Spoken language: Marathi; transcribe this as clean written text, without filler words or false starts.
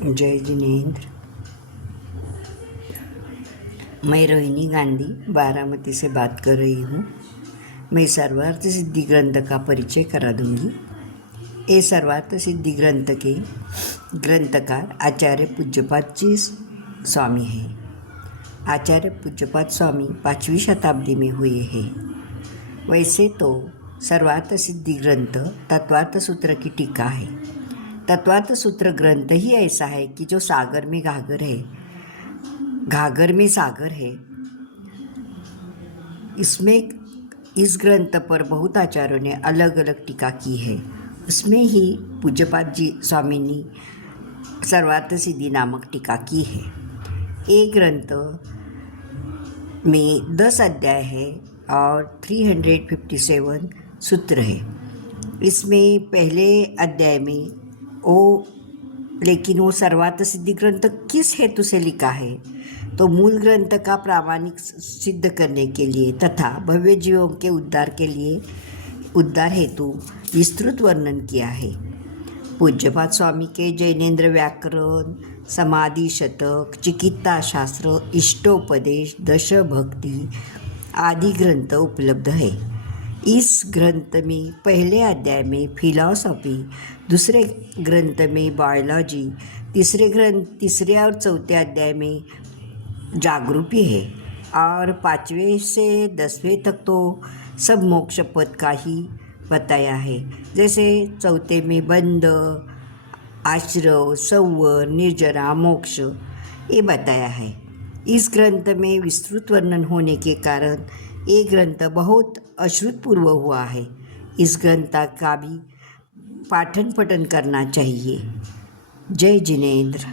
जय जिनेंद्र। मैं रोहिणी गांधी बारामती से बात कर रही हूँ। मैं सर्वार्थ सिद्धि ग्रंथ का परिचय करा दूँगी। ये सर्वार्थ सिद्धि ग्रंथ के ग्रंथकार आचार्य पूज्यपाद जी स्वामी हैं। आचार्य पूज्यपाद स्वामी 5वीं शताब्दी में हुए हैं। वैसे तो सर्वार्थ सिद्धि ग्रंथ तत्वार्थ सूत्र की टीका है। तत्वार्थ सूत्र ग्रंथ ही ऐसा है कि जो सागर में घाघर है, घाघर में सागर है। इस ग्रंथ पर बहुत आचार्यों ने अलग अलग टीका की है। उसमें ही पूज्यपाद जी स्वामी ने सर्वार्थ सिद्धि नामक टीका की है। ये ग्रंथ में 10 अध्याय है और 357 सूत्र है। इसमें पहले अध्याय में वो सर्वार्थ सिद्धि ग्रंथ किस हेतु से लिखा है, तो मूल ग्रंथ का प्रामाणिक सिद्ध करने के लिए तथा भव्य जीवों के उद्धार हेतु विस्तृत वर्णन किया है। पूज्यपाद स्वामी के जैनेन्द्र व्याकरण, समाधि शतक, चिकित्सा शास्त्र, इष्टोपदेश, दशभक्ति आदि ग्रंथ उपलब्ध है। इस ग्रंथ में पहले अध्याय में फिलॉसफी, दूसरे ग्रंथ में बायोलॉजी, तीसरे और चौथे अध्याय में जागरूकता है और 5वें से 10वें तक तो सब मोक्ष पद का ही बताया है। जैसे चौथे में बंध, आश्रव, संवर, निर्जरा, मोक्ष ये बताया है। इस ग्रंथ में विस्तृत वर्णन होने के कारण ये ग्रंथ बहुत अश्रुतपूर्व हुआ है। इस ग्रंथ का भी पाठन पठन करना चाहिए। जय जिनेंद्र।